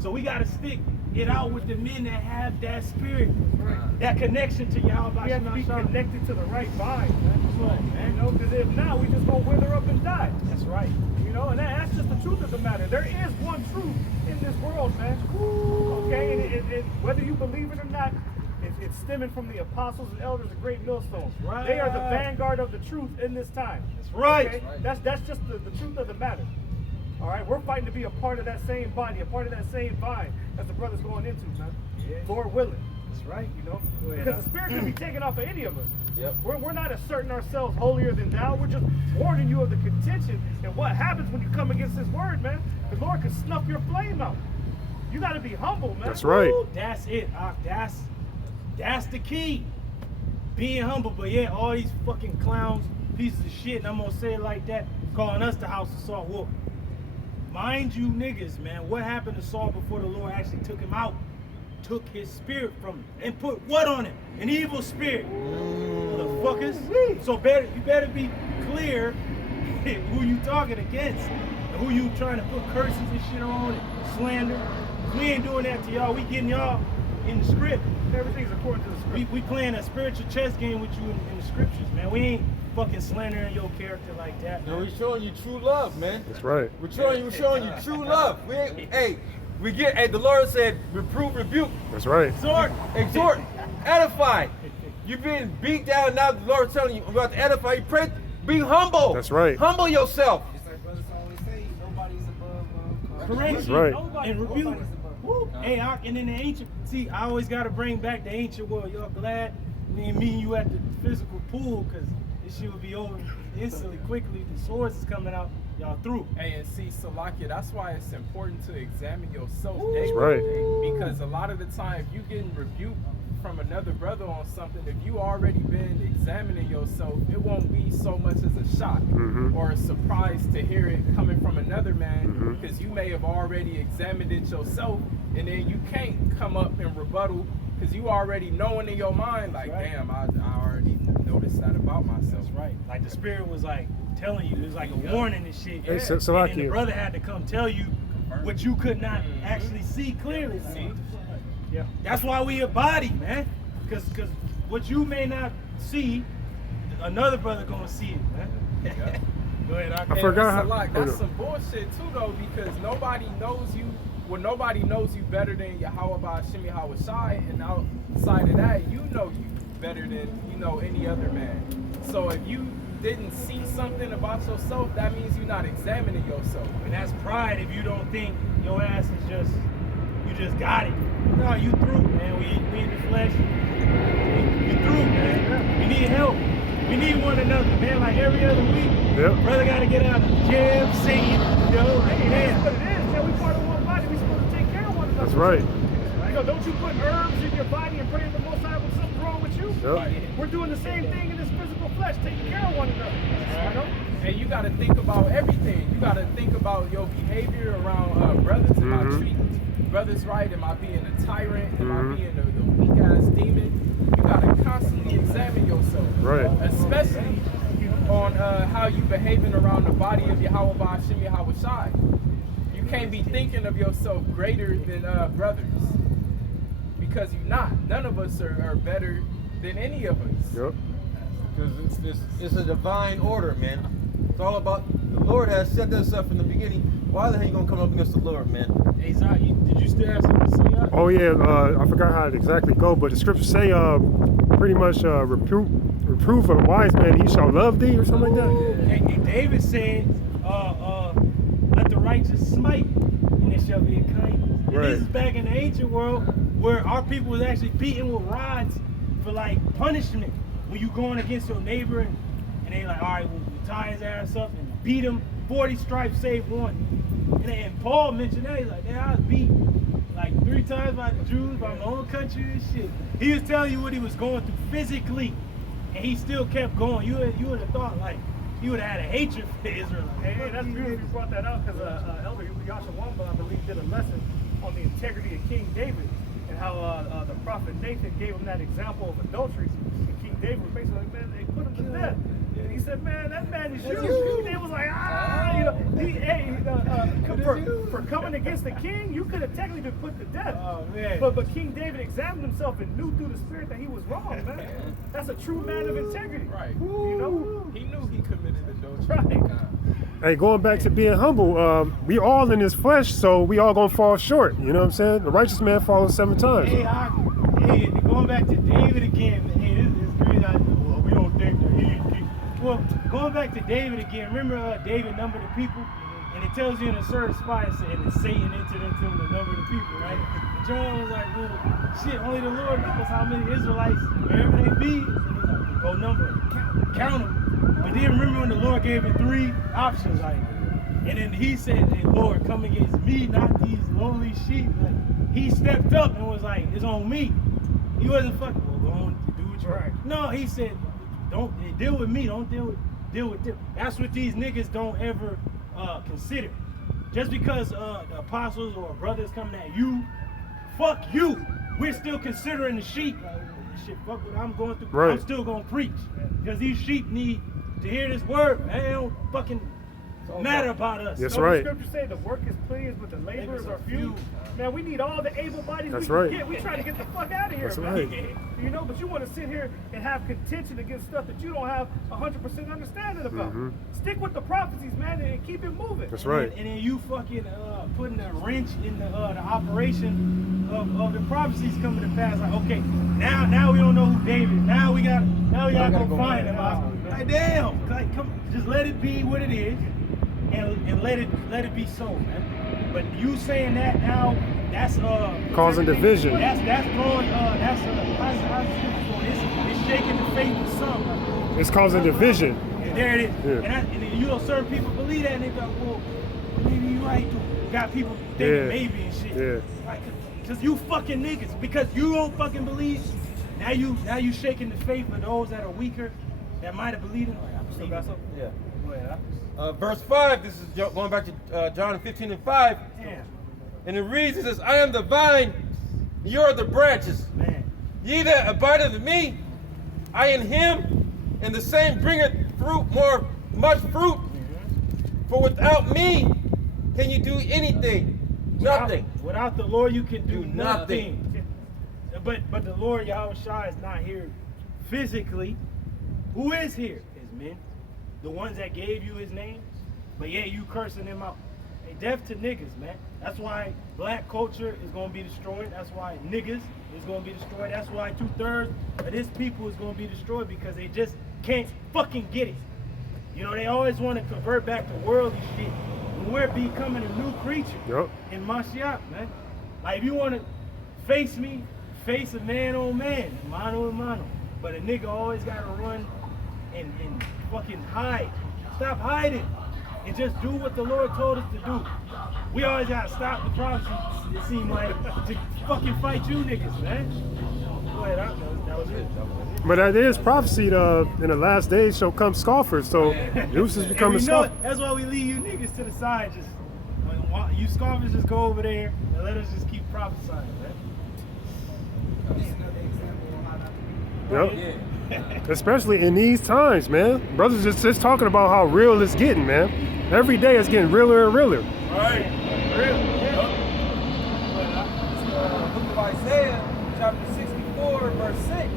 So we got to stick it out with the men that have that spirit, that connection to Yahweh. We have to be connected to the right vine, man. Come on, man. You know, because if not, we just gonna wither up and die. That's right. You know, and that's just the truth of the matter. There is one truth in this world, man. Okay, and whether you believe it or not, it's stemming from the apostles and elders of Great Millstone. Right. They are the vanguard of the truth in this time. That's right. Okay? That's just the truth of the matter. All right, we're fighting to be a part of that same body, a part of that same vine as the brother's going into, man. Yeah. Lord willing. That's right. You know, Go ahead, because the spirit can be taken off of any of us. Yep. We're not asserting ourselves holier than thou. We're just warning you of the contention and what happens when you come against His word, man. The Lord can snuff your flame out. You got to be humble, man. That's right. Ooh, that's it. That's the key. Being humble, but yeah, all these fucking clowns, pieces of shit, and I'm gonna say it like that, calling us the house of Saul. Well, mind you, niggas, man, what happened to Saul before the Lord actually took him out? Took his spirit from him and put what on him? An evil spirit. Motherfuckers. So you better be clear who you talking against and who you trying to put curses and shit on and slander. We ain't doing that to y'all. We getting y'all in the script. Everything's according to the script. We playing a spiritual chess game with you in the scriptures, man. We ain't fucking slandering your character like that. No, we're showing you true love, man. That's right. We're showing you true love. The Lord said, reprove, rebuke, That's right. exhort, edify. You've been beat down, now the Lord's telling you about to edify. You pray, be humble. That's right. Humble yourself. Just like brothers always say, nobody's above Correction That's right. and rebuke. Nobody's above. Woo. Hey, and in the ancient, see, I always got to bring back the ancient world. Y'all glad me and you at the physical pool, because this shit would be over instantly, quickly. The swords is coming out. Y'all through. Hey, and see, Salakia, that's why it's important to examine yourself That's daily. right. Because a lot of the time, if you getting rebuked from another brother on something, if you already been examining yourself, it won't be so much as a shock or a surprise to hear it coming from another man, because you may have already examined it yourself, and then you can't come up and rebuttal because you already knowing in your mind, like, Right. damn, I already noticed that about myself. That's right. Like the spirit was like telling you, it was like a warning and shit. Hey, And the Salakia. brother had to come tell you what you could not actually see clearly. See? Yeah. That's why we a body, man. Cause what you may not see, another brother gonna see it, man. Go ahead, I forgot how. Like, that's some bullshit too, though, because nobody knows you. Well, nobody knows you better than Yahweh Shimi Hawashai, and outside of that, you know you better than any other man. So if you didn't see something about yourself, that means you're not examining yourself. And that's pride if you don't think your ass is you just got it. No, you through, man. We in the flesh. We through, man. We need help. We need one another, man. Like every other week, Yep. brother got to get out of the gym, sing, Hey, that's man. what it is, man. We part of one body. We supposed to take care of one another. That's right. You know, don't you put herbs in your body and pray to the Most High when something's wrong with you? Yep. We're doing the same thing in this physical flesh, taking care of one another. You know? And you got to think about everything. You got to think about your behavior around brothers. Am I treating brothers right? Am I being a tyrant? Am I being the weak ass demon? You got to constantly examine yourself. Right. Especially on how you behaving around the body of Yahweh Ba'ashim Yahweh Shai. You can't be thinking of yourself greater than brothers. Because you're not. None of us are better than any of us. Yep. Because it's a divine order, man. It's all about, the Lord has set this up in the beginning. Why the hell you gonna come up against the Lord, man? Hey, Zach, did you still have something to say? Oh yeah, I forgot how it exactly go, but the scriptures say pretty much reprove a wise man, he shall love thee, or something like that. Hey, David said, let the righteous smite, and it shall be a kindness. And Right. this is back in the ancient world where our people was actually beaten with rods for like punishment. When you going against your neighbor and they like, all right, we'll tie his ass up and beat him. 40 stripes save one. And Paul mentioned that. He's like, yeah, I was beat like 3 times by the Jews, by my own country and shit. He was telling you what he was going through physically, and he still kept going. You would have thought like he would have had a hatred for Israel. Hey, that's beautiful you brought that up, because Elder Yasha Wamba, I believe, did a lesson on the integrity of King David and how the prophet Nathan gave him that example of adultery. And King David was basically like, man, they put him to death. And he said, man, that man is you. They was like, you know, for coming against the king, you could have technically been put to death. Oh, man. But King David examined himself and knew through the spirit that he was wrong, man. That's a true man of integrity. Right. You know? He knew he committed adultery. Right. Hey, going back to being humble, we all in this flesh, so we all gonna fall short. You know what I'm saying? The righteous man falls 7 times. Hey, going back to David again. Hey, this is crazy. Well, we don't think that he. Well, going back to David again. Remember, David numbered the people, and it tells you in a certain spot, and Satan entered into him to number the people, right? And John was like, well, shit, only the Lord knows how many Israelites, wherever they be. And he's like, go number them, count them. But then remember when the Lord gave him 3 options, like, and then he said, hey, Lord, come against me, not these lonely sheep. Like, he stepped up and was like, it's on me. He wasn't fucking, well, go on, do what you're right. No, he said, don't deal with me, don't deal with them. That's what these niggas don't ever consider. Just because the apostles or brothers coming at you, fuck you. We're still considering the sheep. Like, shit, fuck what I'm going through. Right. I'm still gonna preach. Because these sheep need to hear this word. Man, it don't fucking matter about us. Yes, So right. The scriptures say the work is pleased, but the laborers are few. Man, we need all the able bodies That's we right. can get. We trying to get the fuck out of here, That's man. right. You know, but you want to sit here and have contention against stuff that you don't have 100% understanding about. Stick with the prophecies, man, and keep it moving. That's right. And then you fucking putting a wrench in the operation of the prophecies coming to pass. Like, okay, now we don't know who David is. Now we gotta go find him. Like, damn, like, come, just let it be what it is, and let it be so, man. But you saying that now, that's Causing division. That's throwing it's shaking the faith of some. It's causing division. And there it is. Yeah. And you know, certain people believe that, and they go, well, maybe you right. Got people thinking Yeah. maybe and shit. Yeah. Like, cause you fucking niggas, because you don't fucking believe. Now you shaking the faith of those that are weaker, that might have believed in. I believe in. Yeah. Go ahead. Verse 5, this is going back to John 15:5. Damn, And it reads, it says, I am the vine, you are the branches. man. Ye that abideth in me, I in him, and the same bringeth fruit, much fruit. For without me, can you do anything? Nothing. Without the Lord, you can do Do nothing. But the Lord Yahweh Shai is not here physically. Who is here? His men. The ones that gave you his name. But yeah, you cursing him out. Hey, deaf to niggas, man. That's why black culture is going to be destroyed. That's why niggas is going to be destroyed. That's why 2/3 of this people is going to be destroyed, because they just can't fucking get it. You know, they always want to convert back to worldly shit. When we're becoming a new creature in Mashiach, man. Like, if you want to face me, face a man on man, mano a mano. But a nigga always got to run and fucking hide. Stop hiding and just do what the Lord told us to do. We always got to stop the prophecy, it seemed like, to fucking fight you niggas, man. Go ahead, that was it. But that is prophesied in the last days shall come scoffers. So Zeus is becoming And we know scoffer. it. That's why we leave you niggas to the side. Just you scoffers, just go over there and let us just keep prophesying, man. That's another example of how not to be. Yep. Especially in these times, man. Brothers just talking about how real it's getting, man. Every day it's getting realer and realer. Right. Real. Book of Isaiah, chapter 64, verse 6.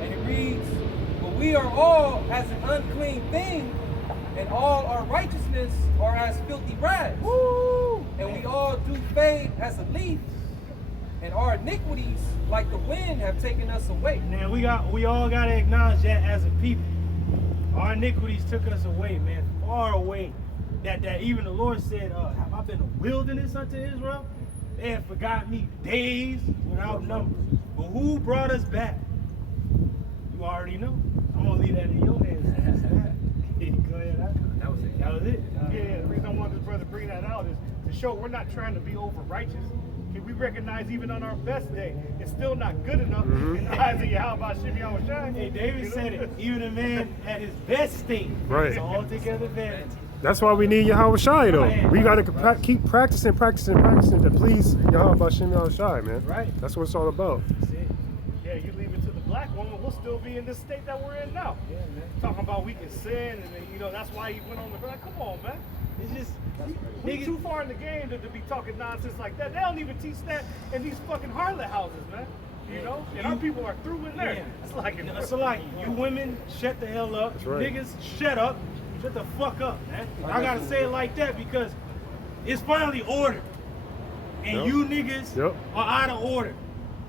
And it reads, but we are all as an unclean thing, and all our righteousness are as filthy rags. Woo! And we all do fade as a leaf, and our iniquities, like the wind, have taken us away. Now we all gotta acknowledge that as a people. Our iniquities took us away, man, far away. That even the Lord said, have I been a wilderness unto Israel? They have forgot me days without number. But who brought us back? You already know. I'm gonna leave that in your hands. Go ahead. That was it. That was it. Yeah, the reason I wanted this brother to bring that out is to show we're not trying to be over righteous. Okay, we recognize even on our best day, it's still not good enough in the eyes of Yahweh Shimmy Yahweh. Hey, David said it. Even a man at his best state Right. is altogether vanity. That's why we need Yahweh Shai, though. We got to keep practicing to please Yahweh Shem Yahweh Shai, man. Right. That's what it's all about. That's it. Yeah, you leave it to the black woman, we'll still be in this state that we're in now. Yeah, man. Talking about we can sin, and then, you know, that's why he went on the like, come on, man. It's just We niggas- too far in the game to be talking nonsense like that. They don't even teach that in these fucking harlot houses, man. You know? And our people are through in there. Yeah. It's like, It's like you women shut the hell up. That's right. Niggas shut up. Shut the fuck up, man. I gotta say it like that because it's finally order. And Yep. you niggas Yep. are out of order.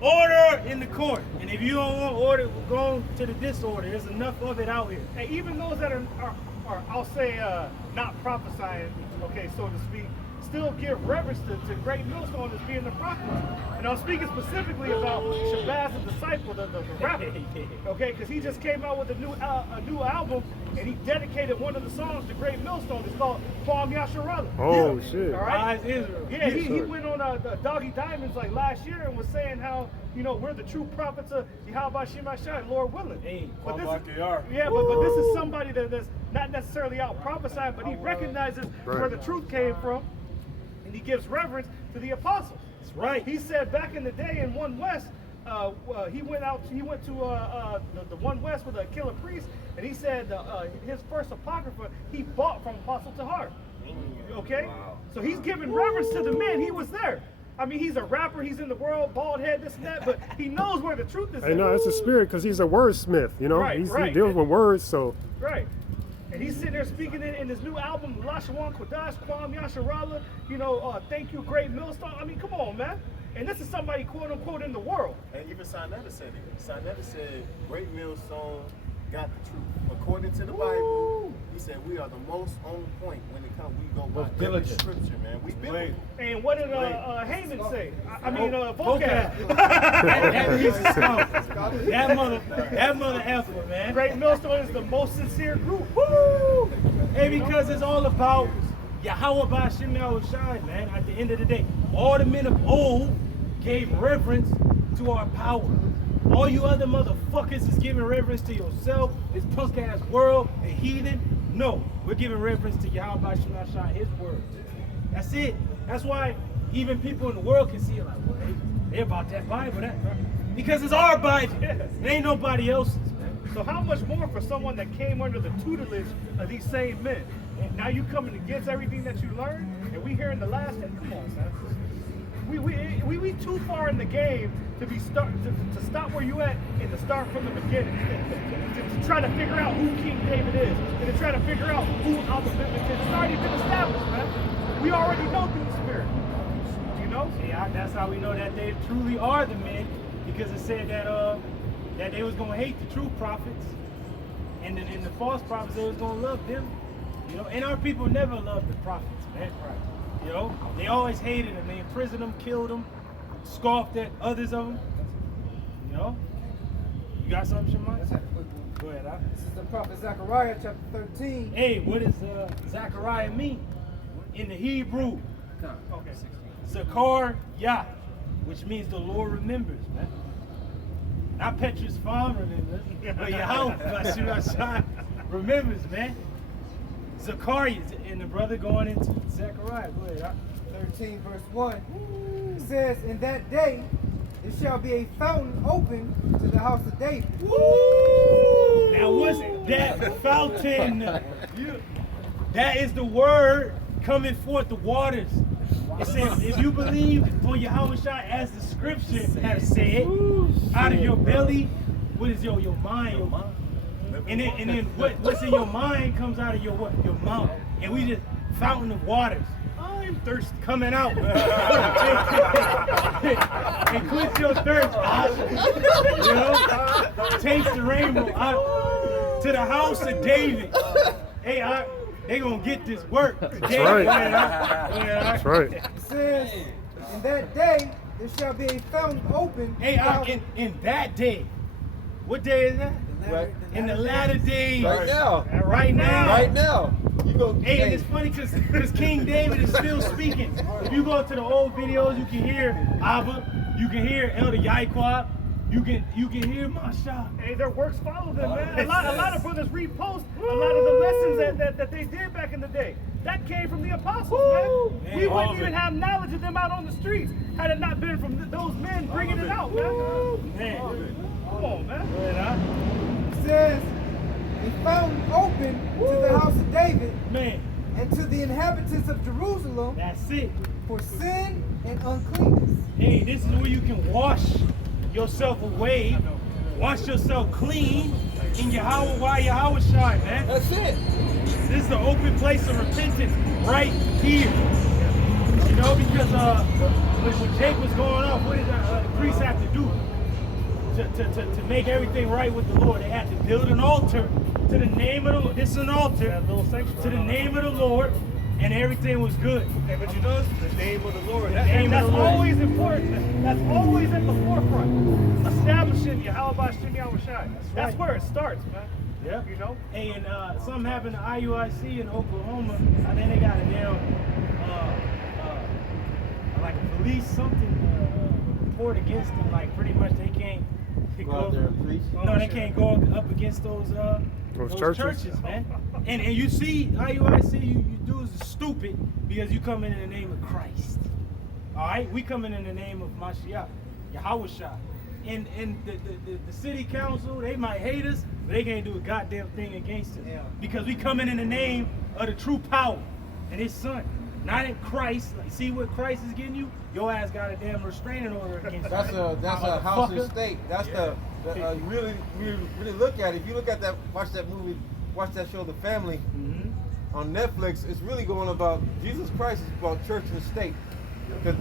Order in the court. And if you don't want order, we're going to the disorder. There's enough of it out here. and even those that are I'll say, not prophesying, okay, so to speak, still give reverence to Great Millstone as being the prophet. And I'm speaking specifically about Shabazz the Disciple, the rapper, okay, because he just came out with a new album, and he dedicated one of the songs to Great Millstone. It's called Kwam Yasharallah. Oh shit. All right. Rise Israel. Yeah, he sir. went on Doggy Diamonds like last year and was saying how, you know, we're the true prophets of Yahweh Shemashai, Lord willing. Hey, But this Kwam Yasharallah. yeah, but this is somebody that's not necessarily out prophesying, but he recognizes where Right. the truth came from, and he gives reverence to the apostles. That's right. He said back in the day in One West, he went to the One West with a killer priest, and he said his first apocrypha he bought from Apostle Tahar. Okay, so he's giving reverence to the man. He was there. I mean, he's a rapper. He's in the world, bald head, this and that, but he knows where the truth is. Hey, at. no, it's a spirit because he's a wordsmith. You know, Right, he right. deals with words. So Right. And he's sitting there speaking in his new album, Lashawan Kodash, Kwam Yasharallah, you know, thank you, Great Millstone. I mean, come on, man. And this is somebody, quote unquote, in the world. And even Sinetta said it. Sinetta said, Great Millstone got the truth. According to the Bible, he said, we are the most on point when it comes, we go by Most every diligent. scripture, man. We biblical. And what did Haman say? I mean, Vocab. Vocab. that music sound. That mother effer, man. Great Millstone is the most sincere group. Woo! Hey, because it's all about Yahweh Ba'Shem Yahushai, man. At the end of the day, all the men of old gave reverence to our power. All you other motherfuckers is giving reverence to yourself, this punk ass world, and heathen. No, we're giving reverence to Yahweh Ba'Shem Yahushai, his word. That's it. That's why even people in the world can see it like, well, they about that Bible, because it's our Bible. It ain't nobody else's, man. So how much more for someone that came under the tutelage of these same men? And now you coming against everything that you learned, and we here in the last day. Come on, man. We too far in the game to be to stop where you at and to start from the beginning. To try to figure out who King David is, and to try to figure out who Alpha Beta is. It's already been established, man. We already know through the Spirit. You know? Yeah, that's how we know that they truly are the men, because it said that they was gonna hate the true prophets, and then in the false prophets they was gonna love them. You know, and our people never loved the prophets, man. You know, they always hated them. They imprisoned them, killed them, scoffed at others of them. You know, you got something, Shemai? Let's have a quick one. Go ahead, huh? This is the prophet Zechariah, chapter 13. Hey, what does Zechariah mean in the Hebrew? Okay. Zakar Yah, which means the Lord remembers, man. Not Petrus Farm remembers, but Yahweh remembers, man. Zachariah, and the brother going into Zechariah. Go ahead. 13 verse 1. It says, in that day there shall be a fountain open to the house of David. Now, what's that fountain? That is the word coming forth, the waters. It says, if you believe on Yahweh Shai, as the scripture has said, out of your belly, what is your mind? And then what's in your mind comes out of your what? Your mouth. And we just fountain of waters. I'm thirsty coming out. And quench your thirst. You know? Taste the rainbow out to the house of David. Hey, they gonna get this work today. right. That's that's right. It says, in that day there shall be a fountain open. Hey, to the house in that day. What day is that? Right. In the latter days. Right now. Right now. Right now. You go. Hey, and it's funny because King David is still speaking. If you go to the old videos, you can hear Abba, you can hear Elder Yaiquab, you can hear Masha. Hey, their works follow them, man. A lot of brothers repost a lot of the lessons that they did back in the day. That came from the apostles, man. We all wouldn't of even it. have knowledge of them out on the streets had it not been from those men bringing it out, man. Man, Come on, man. Go ahead, huh? It says, a fountain opened to the house of David Man, and to the inhabitants of Jerusalem that's it. for sin and uncleanness. Hey, this is where you can wash yourself away, wash yourself clean in Yahweh Shai, man. That's it. This is the open place of repentance right here. You know, because when Jake was going off, what did the priests have to do to make everything right with the Lord? They had to build an altar to the name of the Lord. This is an altar That little sanctuary. to the name of the Lord, and everything was good. Okay, but you notice the name of the Lord. The name That's of the Lord. always important. That's always at the forefront. Establishing Yahweh Shem Shai. That's where it starts, man. Yeah. You know? Hey, and something happened to IUIC in Oklahoma. I think they got a damn, like a police something report against them. Like pretty much they can't Go out there and preach. No, they can't go up against those churches, man. And you see IUIC, you dudes are stupid because you come in the name of Christ. All right, we coming in the name of Mashiach, Yahweh Shai. And the city council, they might hate us, but they can't do a goddamn thing against us. Yeah. Because we coming in the name of the true power and his son. Not in Christ. Like, see what Christ is getting you? Your ass got a damn restraining order against you. That's a house and Motherfucker. state. That's you really look at it. If you look at that, watch that movie, watch that show, The Family, Mhm. on Netflix. It's really going about Jesus Christ is about church and state. 'Cause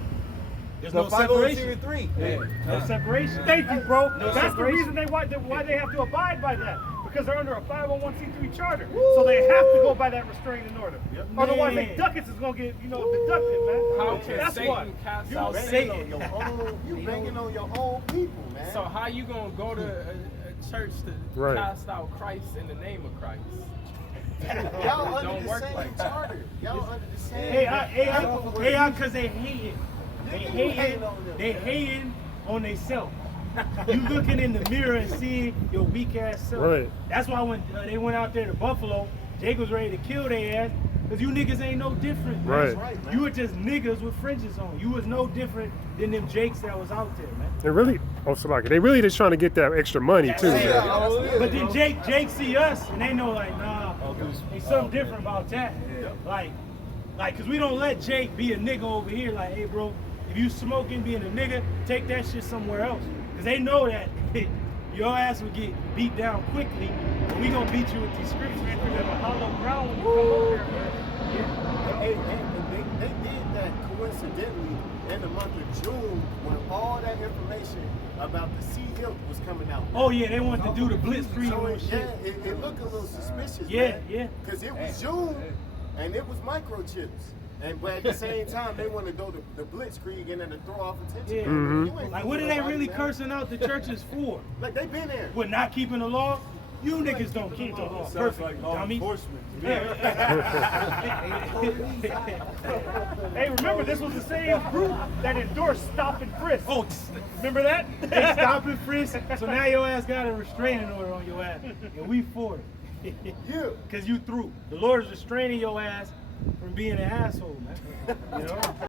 There's the no 501c3. separation. Yeah. No separation. Thank you, bro. No That's the separation. reason why they have to abide by that. Because they're under a 501c3 charter. So they have to go by that restraining order. Otherwise, Man. they duckets is going to get, deducted, man. How can That's Satan why. cast You out banging Satan? on your own. You banging on your own people, man. So how you gonna go to a church to Right. cast out Christ in the name of Christ? Y'all It under don't the work same like that. charter. Y'all under the same. Because they hating. They hating on themselves. You looking in the mirror and seeing your weak ass self. Right. That's why when they went out there to Buffalo, Jake was ready to kill their ass because you niggas ain't no different. Man. Right. That's right, man. You were just niggas with fringes on. You was no different than them Jakes that was out there, man. They really, they really just trying to get that extra money too. That's it. Man. But then Jake see us and they know like, nah, there's something different about that. Like, cause we don't let Jake be a nigga over here. Like, hey, bro, if you smoking, being a nigga, take that shit somewhere else. Cause they know that your ass will get beat down quickly, and we gonna beat you with these scriptures. There's a hollow ground when you come over here, man. Hey, they did that coincidentally in the month of June when all that information about the Sea Hilt was coming out. Oh yeah, they want to do the blitzkrieg So and shit. it looked a little suspicious, Yeah, man. yeah. Because it was June, and it was microchips. But at the same time, they want to go to the blitzkrieg and then to throw off attention. Yeah. Mhm. You ain't Like, what are fooling they nobody, really man. cursing out the churches for? Like, they been there. With not keeping the law? You niggas don't keep the law. Perfect, dummy. Hey, remember, this was the same group that endorsed stop and frisk. Oh, Remember that? they stop and frisk. So now your ass got a restraining order on your ass, and we for it. Yeah. Cause you through. The Lord is restraining your ass from being an asshole, man. You know?